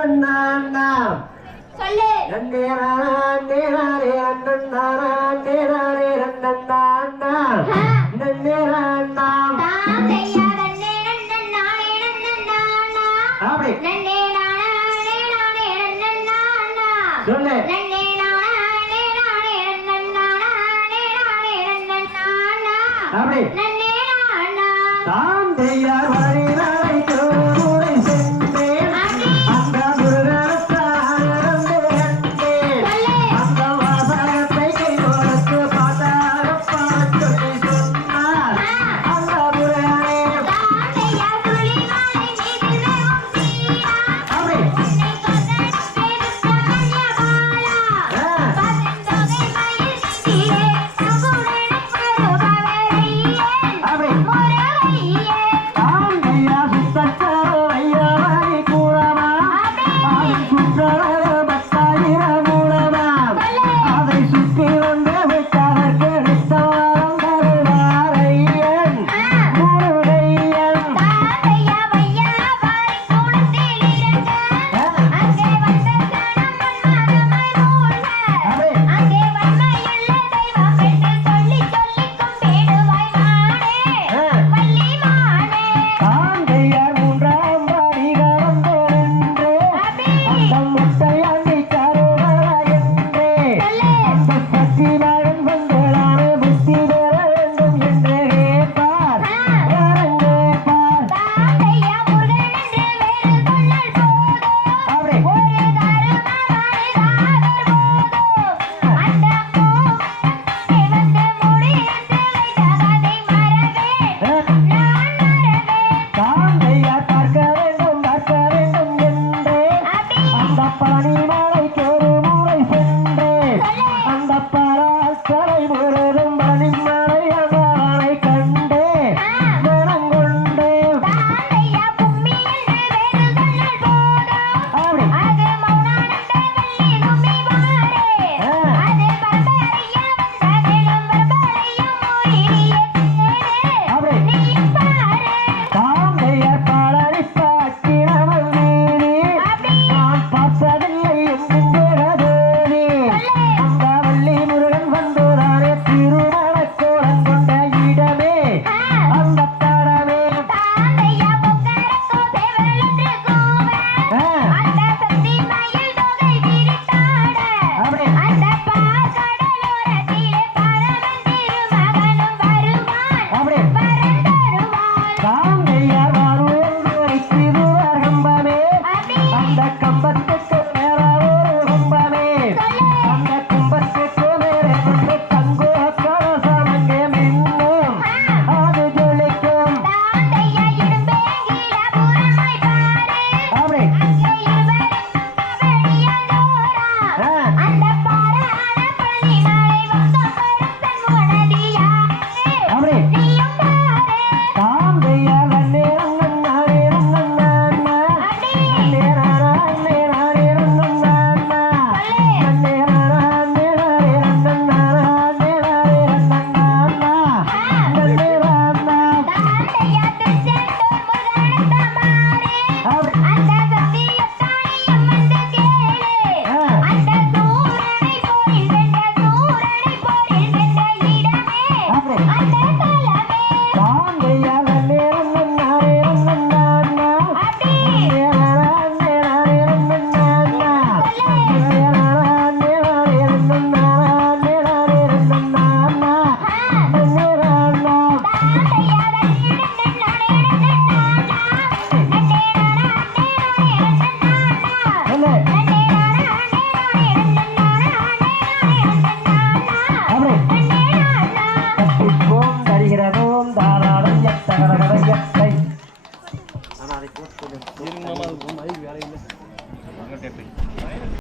அண்ணா சொல்லு. நன்னேராரா நேராரே அண்ணன்னாரா நேராரே அண்ணன்னா அண்ணா நன்னேரா அண்ணா அப்படி. சொல்லு. அப்படி. அந்த கம்பத்தை வேலை இல்லை